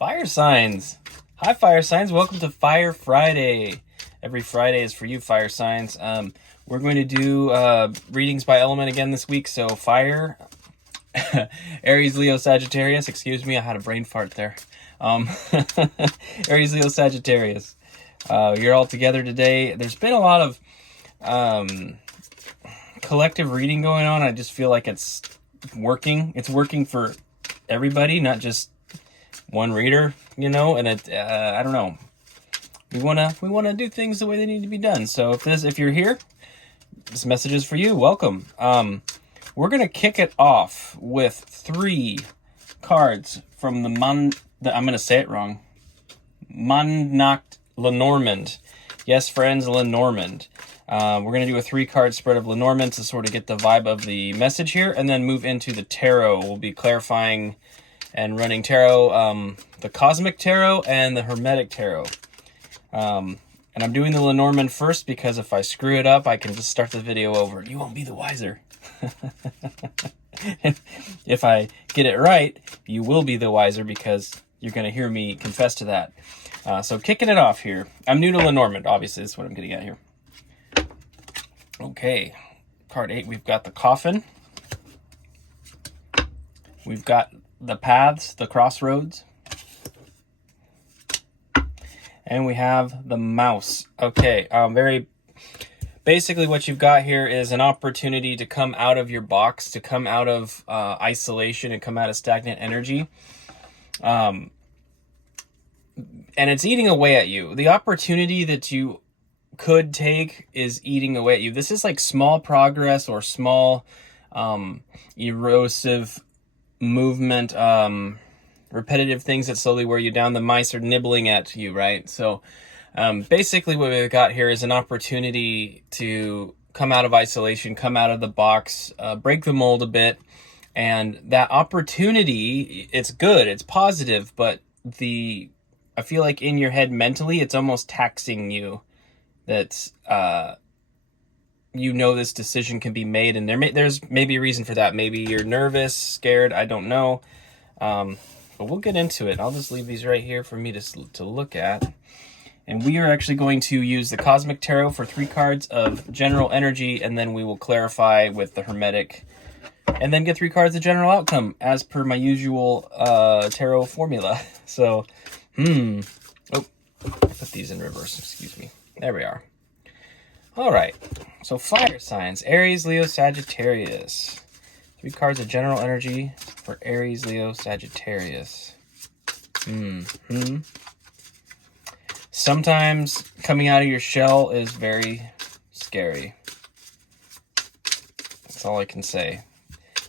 Fire signs. Hi, fire signs. Welcome to Fire Friday. Every Friday is for you, fire signs. We're going to do readings by element again this week. So fire, Aries, Leo, Sagittarius. Excuse me, I had a brain fart there. Aries, Leo, Sagittarius. You're all together today. There's been a lot of collective reading going on. I just feel like it's working. It's working for everybody, not just one reader, you know. And I don't know. We wanna do things the way they need to be done. So if you're here, this message is for you. Welcome. We're gonna kick it off with 3 cards from I'm gonna say it wrong. Mondnacht Lenormand. Yes, friends, Lenormand. We're going to do a 3-card spread of Lenormand to sort of get the vibe of the message here, and then move into the tarot. We'll be clarifying and running tarot, the Cosmic Tarot and the Hermetic Tarot. And I'm doing the Lenormand first because if I screw it up, I can just start the video over. You won't be the wiser. If I get it right, you will be the wiser because you're going to hear me confess to that. So kicking it off here. I'm new to Lenormand, obviously. That's what I'm getting at here. Okay, card 8, we've got the Coffin. We've got the Paths, the Crossroads. And we have the Mouse. Okay, basically what you've got here is an opportunity to come out of your box, to come out of isolation and come out of stagnant energy. And it's eating away at you. The opportunity that you could take is eating away at you. This is like small progress or small erosive movement, repetitive things that slowly wear you down. The mice are nibbling at you, right? So basically what we've got here is an opportunity to come out of isolation, come out of the box, break the mold a bit. And that opportunity, it's good, it's positive, but I feel like in your head mentally, it's almost taxing you that this decision can be made, and there's maybe a reason for that. Maybe you're nervous, scared, I don't know. But we'll get into it. I'll just leave these right here for me to look at. And we are actually going to use the Cosmic Tarot for 3 cards of general energy, and then we will clarify with the Hermetic, and then get 3 cards of general outcome, as per my usual tarot formula. So, I put these in reverse, excuse me. There we are. All right. So fire signs, Aries, Leo, Sagittarius. 3 cards of general energy for Aries, Leo, Sagittarius. Sometimes coming out of your shell is very scary. That's all I can say.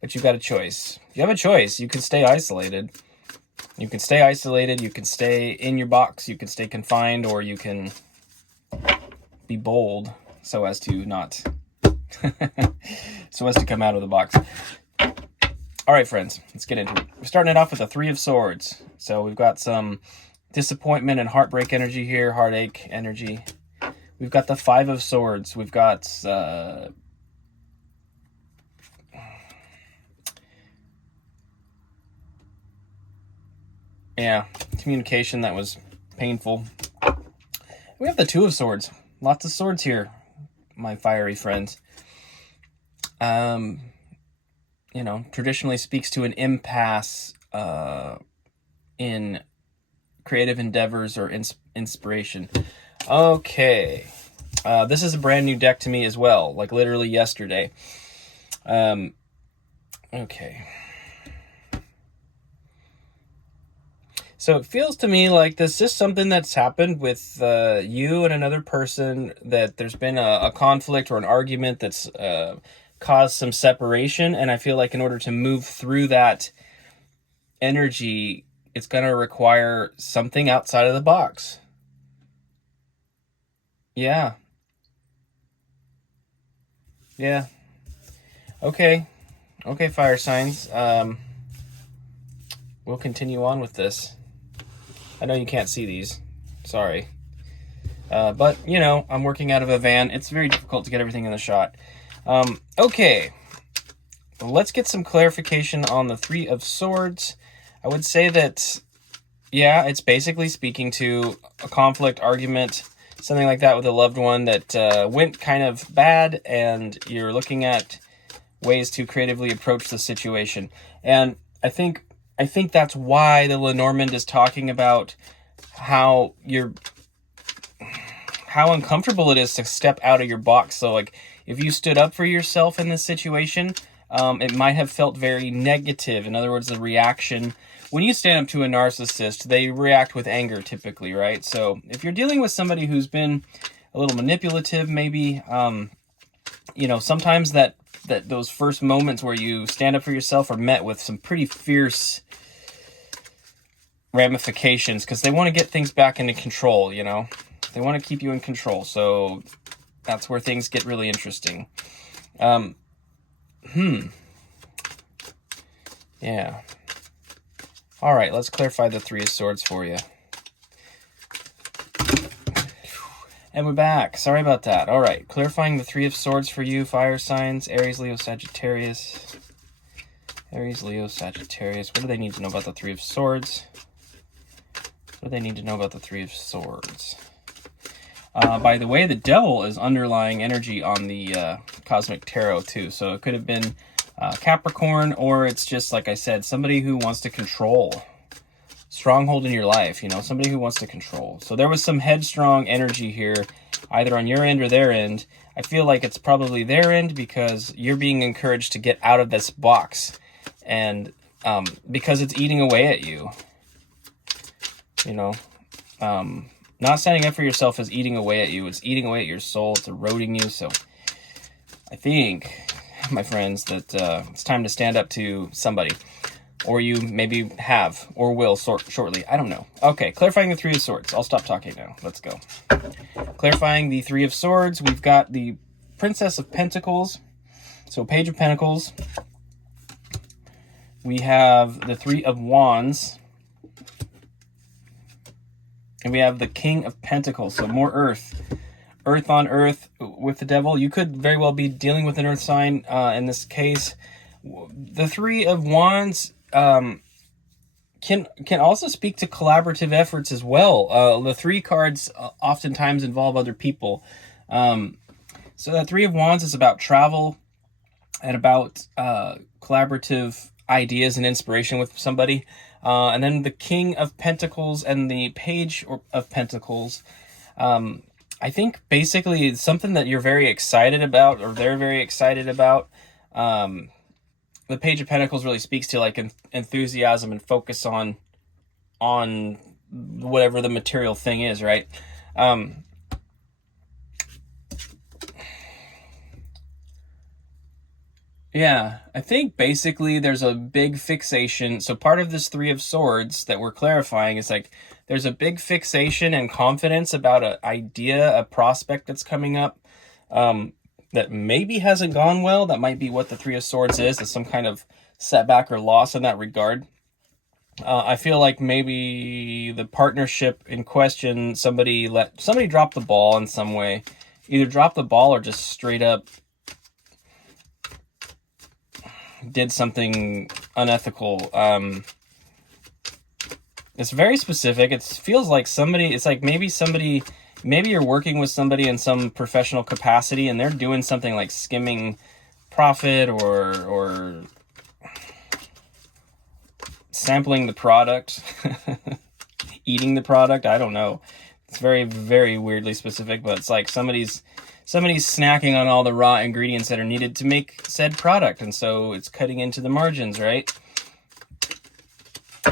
But you've got a choice. You have a choice. You can stay isolated. You can stay isolated. You can stay in your box. You can stay confined, or you can be bold so as to not so as to come out of the box. All right, friends, let's get into it. We're starting it off with the 3 of Swords. So we've got some disappointment and heartbreak energy here, heartache energy. We've got the 5 of Swords. We've got communication that was painful. We have the 2 of Swords. Lots of swords here, my fiery friends. Traditionally speaks to an impasse in creative endeavors or inspiration. Okay. This is a brand new deck to me as well, like literally yesterday. Okay. So it feels to me like this is something that's happened with you and another person, that there's been a conflict or an argument that's caused some separation. And I feel like in order to move through that energy, it's going to require something outside of the box. Yeah. Okay, fire signs. We'll continue on with this. I know you can't see these. Sorry. But, I'm working out of a van. It's very difficult to get everything in the shot. Okay. Let's get some clarification on the 3 of Swords. I would say that Yeah, it's basically speaking to a conflict, argument, something like that with a loved one that went kind of bad, and you're looking at ways to creatively approach the situation. And I think that's why the Lenormand is talking about how uncomfortable it is to step out of your box. So like if you stood up for yourself in this situation, it might have felt very negative. In other words, the reaction when you stand up to a narcissist, they react with anger typically, right? So if you're dealing with somebody who's been a little manipulative, maybe, sometimes that those first moments where you stand up for yourself are met with some pretty fierce ramifications because they want to get things back into control, They want to keep you in control. So that's where things get really interesting. Yeah. All right, let's clarify the Three of Swords for you. And we're back. Sorry about that. All right, clarifying the Three of Swords for you, fire signs, Aries, Leo, Sagittarius. Aries, Leo, Sagittarius. What do they need to know about the Three of Swords? What do they need to know about the Three of Swords? By the way, the Devil is underlying energy on the Cosmic Tarot too. So it could have been Capricorn, or it's just, like I said, somebody who wants to control. Stronghold in your life, somebody who wants to control. So there was some headstrong energy here, either on your end or their end. I feel like it's probably their end because you're being encouraged to get out of this box. And because it's eating away at you. Not standing up for yourself is eating away at you. It's eating away at your soul. It's eroding you. So I think, my friends, that it's time to stand up to somebody. Or you maybe have or will shortly. I don't know. Okay, clarifying the Three of Swords. I'll stop talking now. Let's go. Clarifying the Three of Swords. We've got the Princess of Pentacles. So Page of Pentacles. We have the Three of Wands. And we have the King of Pentacles. So more earth. Earth on earth with the Devil. You could very well be dealing with an earth sign in this case. The Three of Wands can also speak to collaborative efforts as well. The three cards oftentimes involve other people. So that Three of Wands is about travel and about collaborative ideas and inspiration with somebody. And then the King of Pentacles and the Page of Pentacles, I think basically it's something that you're very excited about, or they're very excited about. The Page of Pentacles really speaks to like enthusiasm and focus on whatever the material thing is, right? Yeah, I think basically there's a big fixation. So part of this Three of Swords that we're clarifying is like there's a big fixation and confidence about an idea, a prospect that's coming up. That maybe hasn't gone well. That might be what the Three of Swords is some kind of setback or loss in that regard. I feel like maybe the partnership in question, somebody dropped the ball in some way. Either dropped the ball or just straight up did something unethical. It's very specific. It feels like maybe you're working with somebody in some professional capacity and they're doing something like skimming profit or sampling the product, eating the product. I don't know. It's very, very weirdly specific, but it's like somebody's snacking on all the raw ingredients that are needed to make said product. And so it's cutting into the margins, right?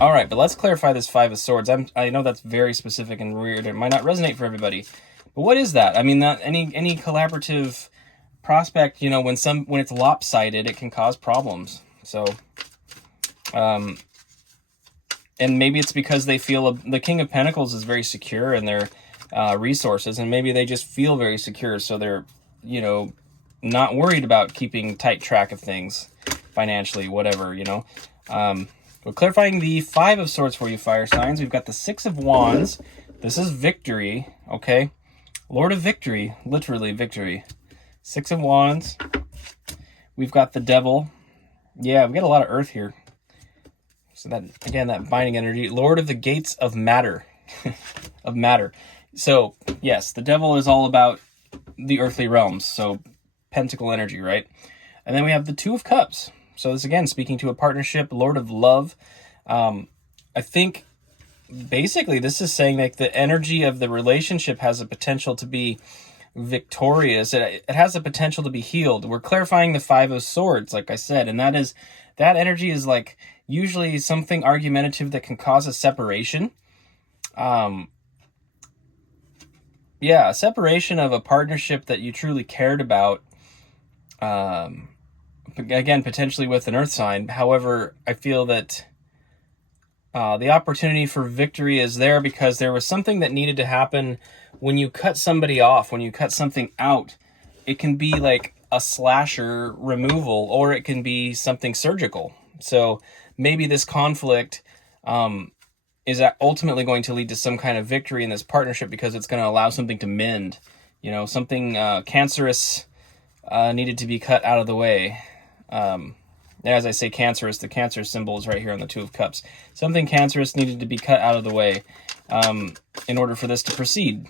All right, but let's clarify this Five of Swords. I know that's very specific and weird. It might not resonate for everybody. But what is that? I mean, that any collaborative prospect, when it's lopsided, it can cause problems. So, and maybe it's because they feel the King of Pentacles is very secure in their resources, and maybe they just feel very secure, so they're, not worried about keeping tight track of things financially, whatever, We're clarifying the Five of Swords for you, fire signs. We've got the Six of Wands. This is victory, okay? Lord of Victory, literally victory. Six of Wands. We've got the Devil. Yeah, we got a lot of earth here. So that, again, that binding energy. Lord of the gates of matter. Of matter. So, yes, the devil is all about the earthly realms. So, pentacle energy, right? And then we have the Two of Cups. So this, again, speaking to a partnership, Lord of Love. I think, basically, this is saying like the energy of the relationship has a potential to be victorious. It has the potential to be healed. We're clarifying the Five of Swords, like I said, and that energy is like usually something argumentative that can cause a separation. Yeah, a separation of a partnership that you truly cared about. Again, potentially with an earth sign. However, I feel that the opportunity for victory is there because there was something that needed to happen when you cut somebody off, when you cut something out. It can be like a slasher removal, or it can be something surgical. So maybe this conflict is ultimately going to lead to some kind of victory in this partnership because it's going to allow something to mend. You know, something cancerous needed to be cut out of the way. As I say cancerous, the cancer symbol is right here on the Two of Cups. Something cancerous needed to be cut out of the way in order for this to proceed.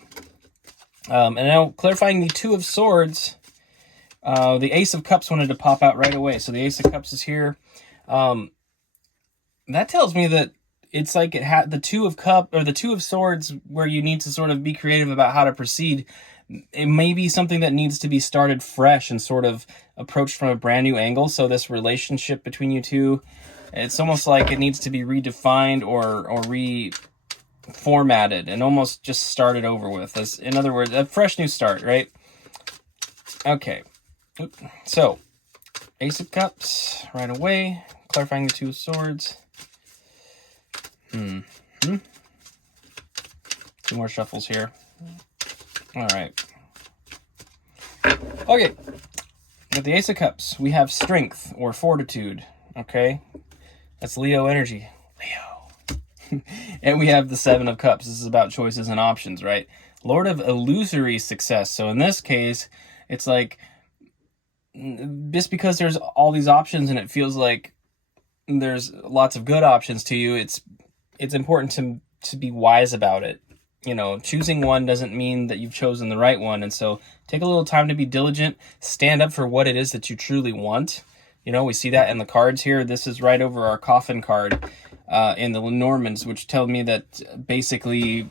And now clarifying the Two of Swords, the Ace of Cups wanted to pop out right away. So the Ace of Cups is here. That tells me that it's like it had the Two of Swords where you need to sort of be creative about how to proceed. It may be something that needs to be started fresh and sort of approached from a brand new angle. So this relationship between you two, it's almost like it needs to be redefined or reformatted and almost just started over with. In other words, a fresh new start, right? Okay. So, Ace of Cups right away. Clarifying the Two of Swords. Two more shuffles here. All right. Okay. With the Ace of Cups, we have strength or fortitude. Okay. That's Leo energy. Leo. And we have the Seven of Cups. This is about choices and options, right? Lord of illusory success. So in this case, it's like just because there's all these options and it feels like there's lots of good options to you, it's important to be wise about it. You know, choosing one doesn't mean that you've chosen the right one. And so take a little time to be diligent, stand up for what it is that you truly want. You know, we see that in the cards here. This is right over our coffin card in the Lenormands, which tell me that basically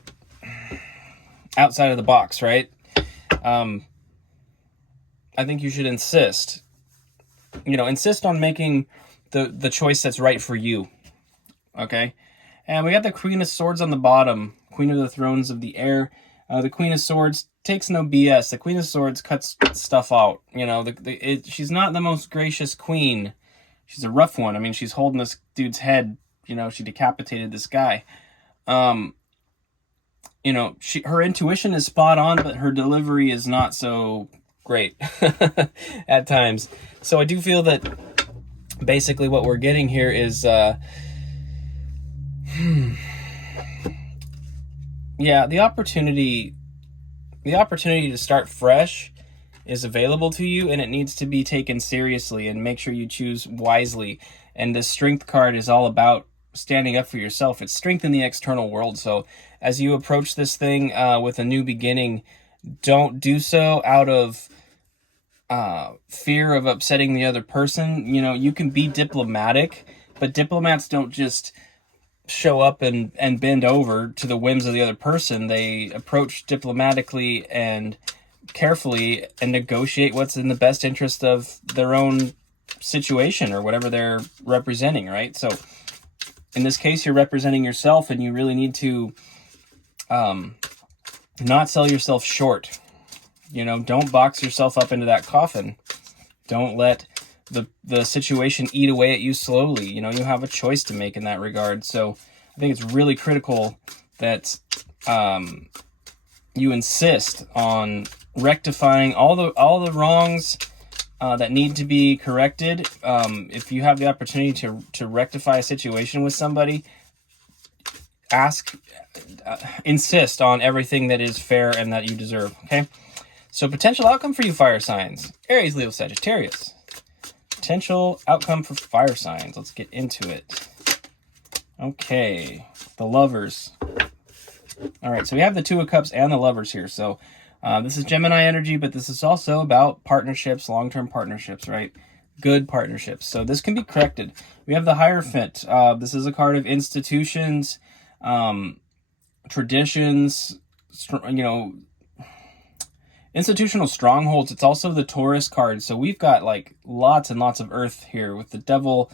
outside of the box, right? I think you should insist on making the choice that's right for you. Okay. And we got the Queen of Swords on the bottom. Queen of the Thrones of the Air. The Queen of Swords takes no BS. The Queen of Swords cuts stuff out. You know, she's not the most gracious queen. She's a rough one. I mean, she's holding this dude's head. You know, she decapitated this guy. You know, her intuition is spot on, but her delivery is not so great at times. So I do feel that basically what we're getting here is... yeah, the opportunity to start fresh is available to you, and it needs to be taken seriously, and make sure you choose wisely. And the Strength card is all about standing up for yourself. It's strength in the external world. So as you approach this thing with a new beginning, don't do so out of fear of upsetting the other person. You know, you can be diplomatic, but diplomats don't just show up and bend over to the whims of the other person. They approach diplomatically and carefully and negotiate what's in the best interest of their own situation or whatever they're representing, right? So in this case, you're representing yourself, and you really need to not sell yourself short. You know, don't box yourself up into that coffin. Don't let the situation eat away at you slowly. You know, you have a choice to make in that regard. So I think it's really critical that you insist on rectifying all the wrongs that need to be corrected. If you have the opportunity to rectify a situation with somebody, insist on everything that is fair and that you deserve. Okay. So potential outcome for you fire signs: Aries, Leo, Sagittarius. Potential outcome for fire signs. Let's get into it. Okay, the Lovers. All right, so we have the Two of Cups and the Lovers here. So this is Gemini energy, but this is also about partnerships, long-term partnerships, right? Good partnerships. So this can be corrected. We have the Hierophant. This is a card of institutions, traditions, institutional strongholds. It's also the Taurus card. So we've got like lots and lots of earth here with the Devil,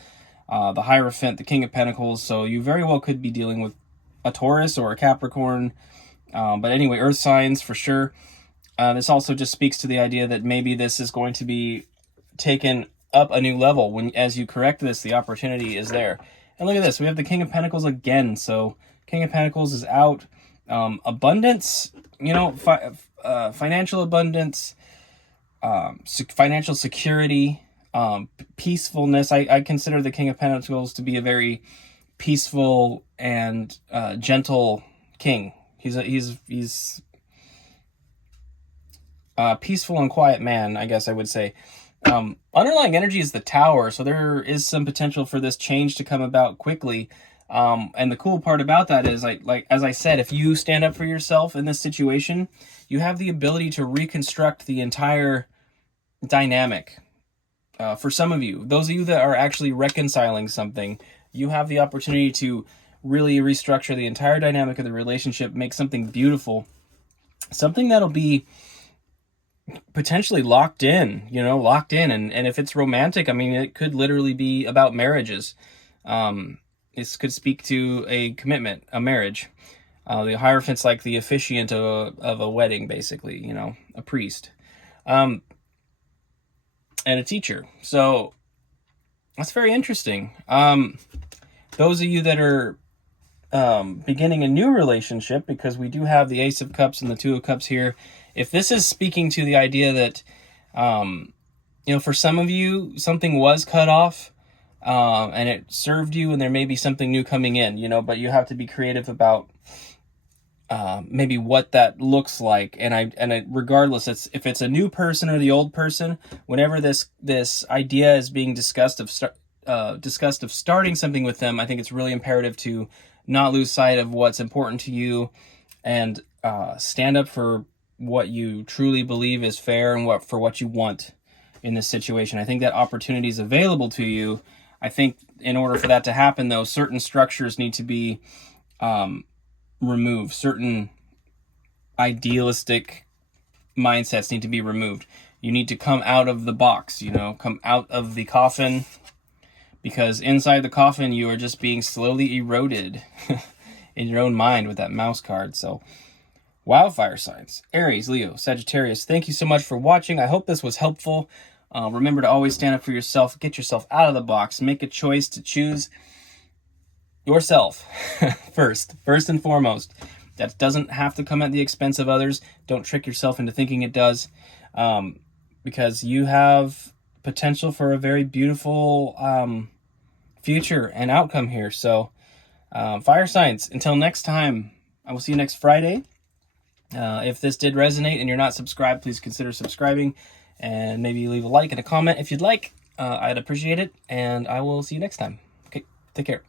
the Hierophant, the King of Pentacles. So you very well could be dealing with a Taurus or a Capricorn. But anyway, earth signs for sure. This also just speaks to the idea that maybe this is going to be taken up a new level. As you correct this, the opportunity is there. And look at this. We have the King of Pentacles again. So King of Pentacles is out. Abundance, financial abundance, financial security, peacefulness. I consider the King of Pentacles to be a very peaceful and gentle king. He's peaceful and quiet man, I guess I would say. Underlying energy is the Tower, so there is some potential for this change to come about quickly. And the cool part about that is, like as I said, if you stand up for yourself in this situation, you have the ability to reconstruct the entire dynamic. For some of you, those of you that are actually reconciling something, you have the opportunity to really restructure the entire dynamic of the relationship, make something beautiful, something that'll be potentially locked in. And if it's romantic, I mean, it could literally be about marriages. This could speak to a commitment, a marriage. The Hierophant's like the officiant of a wedding, basically, a priest. And a teacher. So that's very interesting. Those of you that are beginning a new relationship, because we do have the Ace of Cups and the Two of Cups here, if this is speaking to the idea that, for some of you, something was cut off, and it served you, and there may be something new coming in, but you have to be creative about maybe what that looks like. And regardless, if it's a new person or the old person, whenever this idea is being discussed of starting something with them, I think it's really imperative to not lose sight of what's important to you, and stand up for what you truly believe is fair and for what you want in this situation. I think that opportunity is available to you. I think in order for that to happen, though, certain structures need to be removed. Certain idealistic mindsets need to be removed. You need to come out of the box, come out of the coffin, because inside the coffin you are just being slowly eroded in your own mind with that mouse card. So wildfire signs, Aries, Leo, Sagittarius, thank you so much for watching. I hope this was helpful. Remember to always stand up for yourself, get yourself out of the box, make a choice to choose yourself first and foremost. That doesn't have to come at the expense of others. Don't trick yourself into thinking it does, because you have potential for a very beautiful future and outcome here. So fire signs, until next time, I will see you next Friday. If this did resonate and you're not subscribed, please consider subscribing, and maybe leave a like and a comment if you'd like. I'd appreciate it, and I will see you next time. Okay, take care.